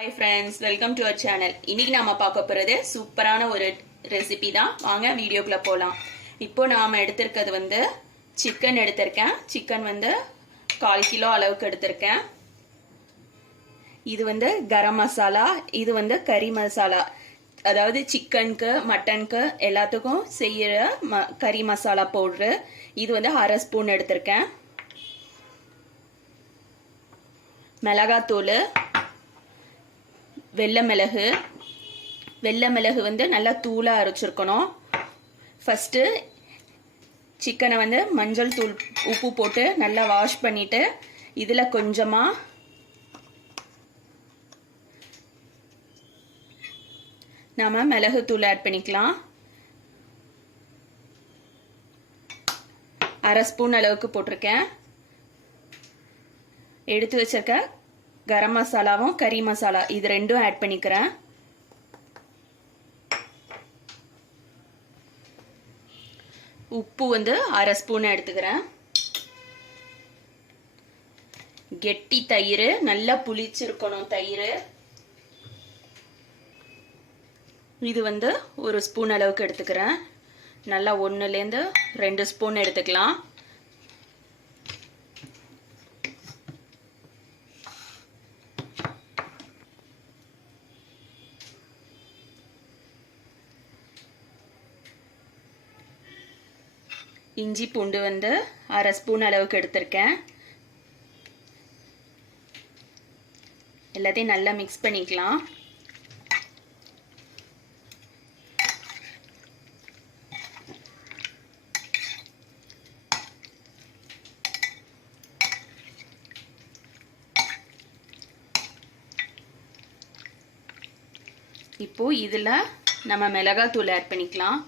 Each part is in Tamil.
Hi friends, welcome to our channel. இன்னைக்கு நாம பார்க்க போறது சூப்பரான ஒரு ரெசிபி தான். வாங்க வீடியோக்குள்ள போலாம். இப்போ நாம எடுத்துக்கிறது வந்து சிக்கன் எடுத்துர்க்கேன். சிக்கன் வந்து 1/4 கிலோ அளவுக்கு எடுத்துர்க்கேன். இது வந்து கரம் மசாலா, இது வந்து கறி மசாலா. அதாவது சிக்கனுக்கு, மட்டனுக்கு எல்லாத்துக்கும் செய்யற கறி மசாலா பவுடர். இது வந்து 1/2 ஸ்பூன் எடுத்துர்க்கேன். மிளகாத்தூள், வெள்ளை மிளகு வந்து நல்லா தூளா அரைச்சிருக்கணும். ஃபர்ஸ்ட் சிக்கனை வந்து மஞ்சள் தூள் உப்பு போட்டு நல்லா வாஷ் பண்ணிட்டு இதுல கொஞ்சமா நாம மிளகு தூள் ஆட் பண்ணிக்கலாம். 1/2 ஸ்பூன் அளவுக்கு போட்டிருக்கேன். எடுத்து வச்சிருக்க கரம் மசாலாவும் கறி மசாலா இது ரெண்டும் ஆட் பண்ணிக்கிறேன். உப்பு வந்து 1/2 ஸ்பூன் எடுத்துக்கிறேன். கெட்டி தயிர், நல்லா புளிச்சிருக்கணும் தயிர். இது வந்து 1 ஸ்பூன் அளவுக்கு எடுத்துக்கிறேன். நல்லா 1லேருந்து 2 ஸ்பூன் எடுத்துக்கலாம். இஞ்சி பூண்டு வந்து 1/2 ஸ்பூன் அளவுக்கு எடுத்திருக்கேன். எல்லாத்தையும் நல்லா மிக்ஸ் பண்ணிக்கலாம். இப்போ இதுல நம்ம மிளகாய் தூள் ஆட் பண்ணிக்கலாம்.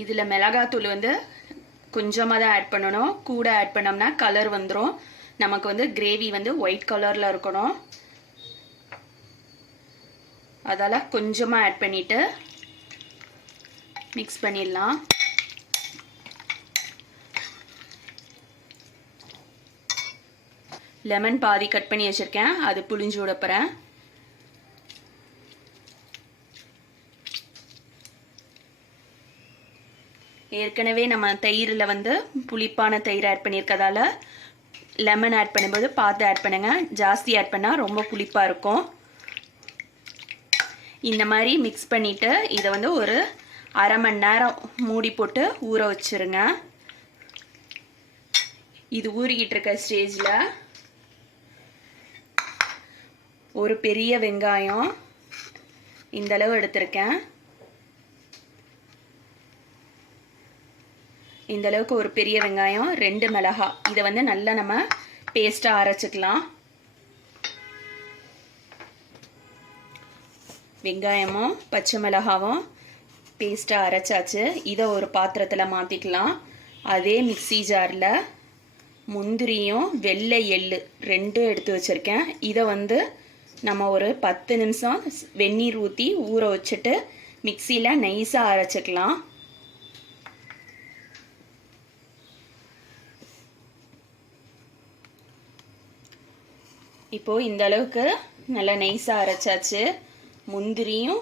இதுல மிளகாத்தூள் வந்து கொஞ்சமா தான் ஆட் பண்ணணும். கூட ஆட் பண்ணோம்னா கலர் வந்துடும். நமக்கு வந்து கிரேவி வந்து ஒயிட் கலர்ல இருக்கணும். அதால கொஞ்சமா ஆட் பண்ணிட்டு மிக்ஸ் பண்ணிடலாம். லெமன் பாதி கட் பண்ணி வச்சிருக்கேன், அது புளிஞ்சு விட போறேன். ஏற்கனவே நம்ம தயிரில் வந்து புளிப்பான தயிர் ஆட் பண்ணியிருக்கதால லெமன் ஆட் பண்ணும்போது பார்த்து ஆட் பண்ணுங்க. ஜாஸ்தி ஆட் பண்ணால் ரொம்ப புளிப்பாக இருக்கும். இந்த மாதிரி மிக்ஸ் பண்ணிவிட்டு இதை வந்து ஒரு 1/2 மணி நேரம் மூடி போட்டு ஊற வச்சுருங்க. இது ஊறிக்கிட்டு இருக்க ஸ்டேஜில் ஒரு பெரிய வெங்காயம் இந்தளவு எடுத்திருக்கேன். இந்த அளவுக்கு ஒரு பெரிய வெங்காயம், 2 மிளகாய், இதை வந்து நல்லா நம்ம பேஸ்டா அரைச்சுக்கலாம். வெங்காயமும் பச்சை மிளகாவும் பேஸ்டா அரைச்சாச்சு. இதை ஒரு பாத்திரத்தில் மாற்றிக்கலாம். அதே மிக்ஸி ஜாரில் முந்திரியும் வெள்ளை எள்ளு 2 எடுத்து வச்சுருக்கேன். இதை வந்து நம்ம ஒரு 10 நிமிஷம் வெந்நீர் ஊற்றி ஊற வச்சுட்டு மிக்சியில் நைஸாக அரைச்சிக்கலாம். இப்போ இந்த அளவுக்கு நல்லா நைஸா அரைச்சாச்சு. முந்திரியும்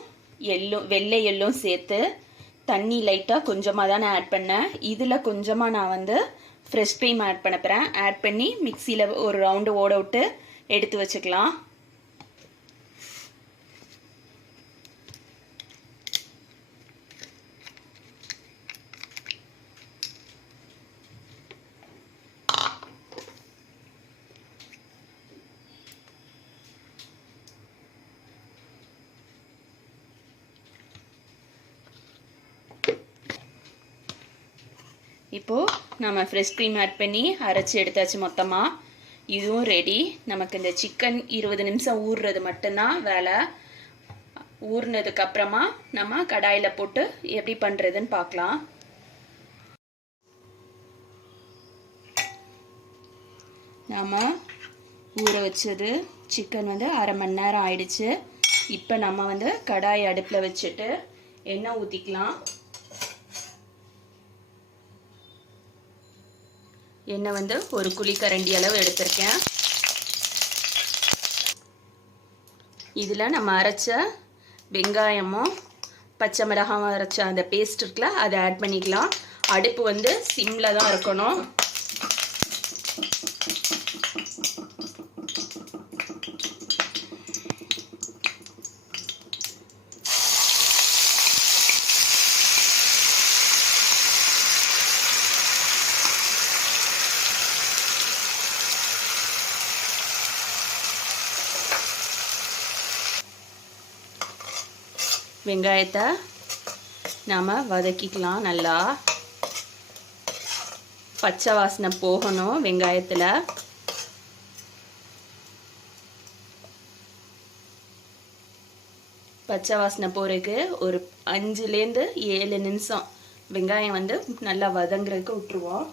வெள்ளை எள்ளும் சேர்த்து தண்ணி லைட்டா கொஞ்சமா தான் நான் ஆட் பண்ணேன். இதுல கொஞ்சமா நான் வந்து ஃப்ரெஷ் க்ரீம் ஆட் பண்ண போறேன். ஆட் பண்ணி மிக்சியில ஒரு ரவுண்டு ஓட விட்டு எடுத்து வச்சுக்கலாம். இப்போ நம்ம ஃப்ரெஷ் க்ரீம் ஆட் பண்ணி அரைச்சி எடுத்தாச்சு மொத்தமா. இதுவும் ரெடி. நமக்கு இந்த சிக்கன் 20 நிமிஷம் ஊறுறது மட்டும்தான் வேலை. ஊறினதுக்கு அப்புறமா நம்ம கடாயில போட்டு எப்படி பண்றதுன்னு பார்க்கலாம். நாம ஊற வச்சது சிக்கன் வந்து 1/2 மணி நேரம் ஆயிடுச்சு. இப்போ நம்ம வந்து கடாய் அடுப்பில் வச்சுட்டு எண்ணெய் ஊற்றிக்கலாம். எண்ணெய் வந்து ஒரு குழிக்கரண்டி அளவு எடுத்திருக்கேன். இதில் நம்ம அரைச்ச வெங்காயமும் பச்சை மிளகாயும் அரைச்ச அந்த பேஸ்ட் இருக்குல்ல, அதை ஆட் பண்ணிக்கலாம். அடுப்பு வந்து சிம்மில் தான் இருக்கணும். வெங்காயத்தை நாம் வதக்கிக்கலாம். நல்லா பச்சை வாசனை போகணும் வெங்காயத்தில். பச்சை வாசனை போகிறதுக்கு ஒரு 5லேருந்து 7 நிமிஷம் வெங்காயம் வந்து நல்லா வதங்குறதுக்கு விட்டுருவோம்.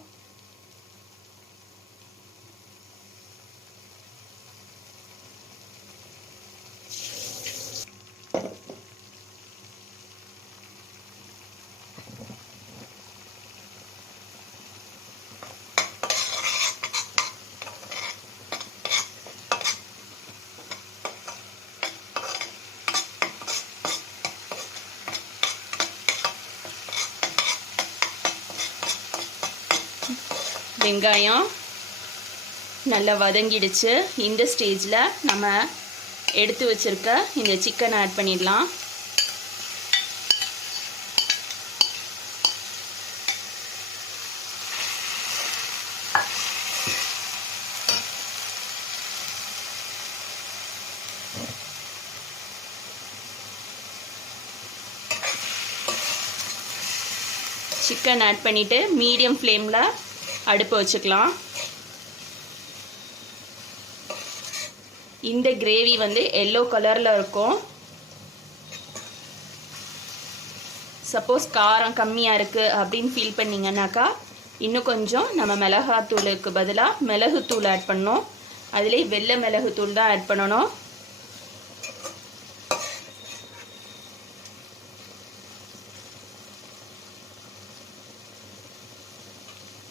வெங்காயம் நல்லா வதங்கிடுச்சு. இந்த ஸ்டேஜில் நம்ம எடுத்து வச்சிருக்க இந்த சிக்கன் ஆட் பண்ணிடலாம். சிக்கன் ஆட் பண்ணிவிட்டு மீடியம் ஃப்ளேமில் அடுப்பு வச்சுக்கலாம். இந்த கிரேவி வந்து எல்லோ கலரில் இருக்கும். சப்போஸ் காரம் கம்மியாக இருக்குது அப்படின்னு ஃபீல் பண்ணிங்கன்னாக்கா இன்னும் கொஞ்சம் நம்ம மிளகாத்தூளுக்கு பதிலாக மிளகுத்தூள் ஆட் பண்ணணும். அதிலே வெள்ளை மிளகுத்தூள் தான் ஆட் பண்ணணும்.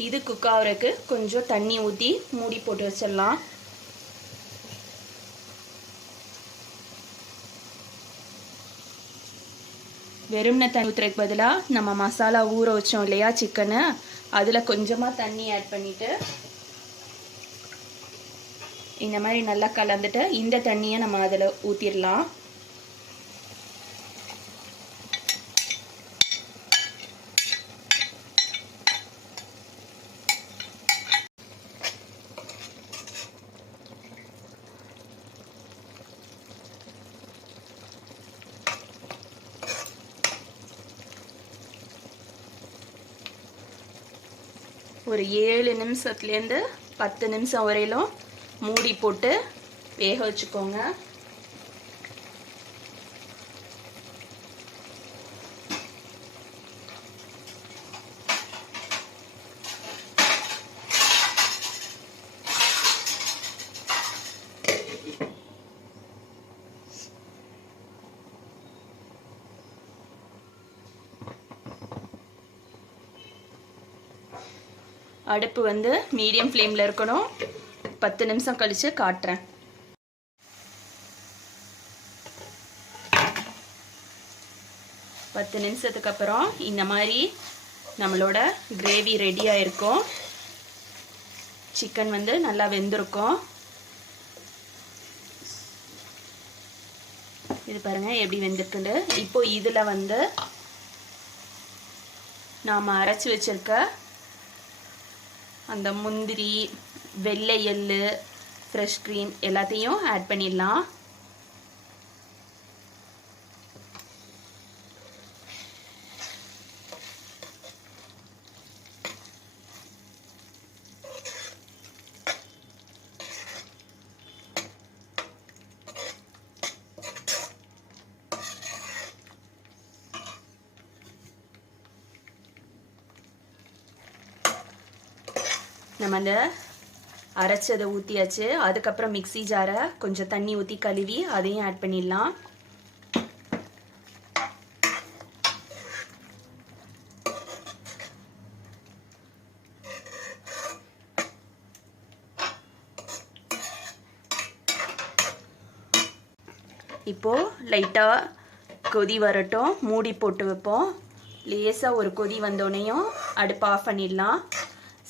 இது குக் ஆகிறதுக்கு கொஞ்சம் தண்ணி ஊற்றி மூடி போட்டு வச்சிடலாம். வெறும்ன தண்ணி ஊற்றுறதுக்கு பதிலாக நம்ம மசாலா ஊற வச்சோம் இல்லையா சிக்கனு, அதில் கொஞ்சமாக தண்ணி ஆட் பண்ணிவிட்டு இந்த மாதிரி நல்லா கலந்துட்டு இந்த தண்ணியை நம்ம அதில் ஊற்றிடலாம். ஒரு 7 நிமிஷத்துலேருந்து 10 நிமிஷம் வரையிலும் மூடி போட்டு வேக வச்சுக்கோங்க. அடுப்பு வந்து மீடியம் ஃப்ளேமில் இருக்கணும். 10 நிமிஷம் கழித்து காட்டுறேன். பத்து நிமிஷத்துக்கு அப்புறம் இந்த மாதிரி நம்மளோட கிரேவி ரெடியாக இருக்கும். சிக்கன் வந்து நல்லா வெந்திருக்கும். இது பாருங்கள் எப்படி வெந்திருக்குன்னு. இப்போ இதில் வந்து நாம் அரைச்சி வச்சிருக்க அந்த முந்திரி, வெள்ளை எள்ளு, ஃப்ரெஷ் க்ரீம் எல்லாத்தையும் ஆட் பண்ணிடலாம். நம்ம அந்த அரைச்சதை ஊற்றியாச்சு. அதுக்கப்புறம் மிக்ஸி ஜாரை கொஞ்சம் தண்ணி ஊற்றி கழுவி அதையும் ஆட் பண்ணிடலாம். இப்போது லைட்டாக கொதி வரட்டும், மூடி போட்டு வைப்போம். லேசாக ஒரு கொதி வந்தோடனையும் அடுப்பு ஆஃப் பண்ணிடலாம்.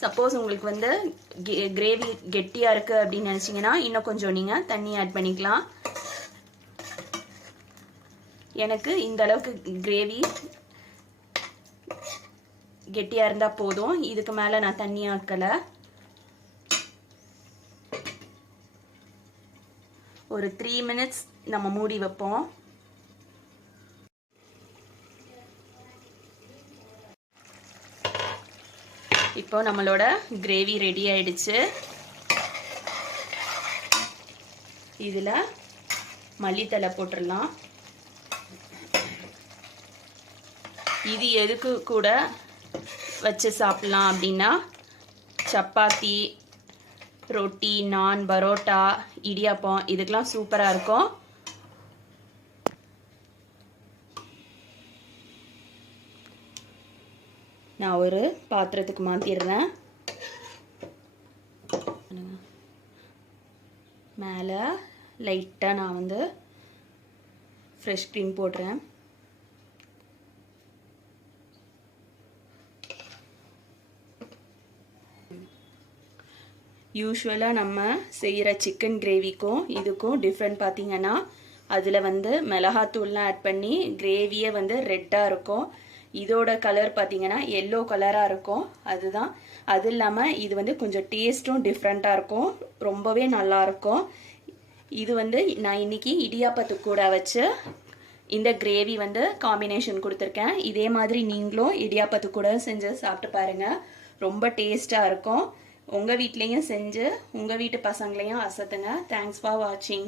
சப்போஸ் உங்களுக்கு வந்து கிரேவி கெட்டியாக இருக்குது அப்படின்னு நினச்சிங்கன்னா இன்னும் கொஞ்சம் நீங்கள் தண்ணி ஆட் பண்ணிக்கலாம். எனக்கு இந்த அளவுக்கு கிரேவி கெட்டியாக இருந்தால் போதும். இதுக்கு மேலே நான் தண்ணி ஆக்கலை. ஒரு 3 minutes நம்ம மூடி வைப்போம். இப்போ நம்மளோட கிரேவி ரெடி ஆயிடுச்சு. இதில் மல்லித்தலை போட்டுடலாம். இது எதுக்கு கூட வச்சு சாப்பிட்லாம் அப்படின்னா சப்பாத்தி, ரொட்டி, நான், பரோட்டா, இடியாப்பம் இதுக்கெல்லாம் சூப்பராக இருக்கும். நான் ஒரு பாத்திரத்துக்கு மாற்றிடுறேன். மேலே லைட்டாக நான் வந்து ஃப்ரெஷ் க்ரீம் போடுறேன். யூஸ்வலாக நம்ம செய்கிற சிக்கன் கிரேவிக்கும் இதுக்கும் டிஃப்ரெண்ட் பார்த்தீங்கன்னா அதில் வந்து மிளகாத்தூள்லாம் ஆட் பண்ணி கிரேவியே வந்து ரெட்டாக இருக்கும். இதோட கலர் பார்த்தீங்கன்னா எல்லோ கலராக இருக்கும். அதுதான். அது இல்லாமல் இது வந்து கொஞ்சம் டேஸ்ட்டும் டிஃப்ரெண்ட்டாக இருக்கும், ரொம்பவே நல்லாயிருக்கும். இது வந்து நான் இன்னைக்கு இடியாப்பத்துக்கு கூட வச்சு இந்த கிரேவி வந்து காம்பினேஷன் கொடுத்துருக்கேன். இதே மாதிரி நீங்களும் இடியாப்பத்துக்கு கூட செஞ்சு சாப்பிட்டு பாருங்கள், ரொம்ப டேஸ்ட்டாக இருக்கும். உங்கள் வீட்லேயும் செஞ்சு உங்கள் வீட்டு பசங்களையும் அசத்துங்க. தேங்க்ஸ் ஃபார் வாட்சிங்.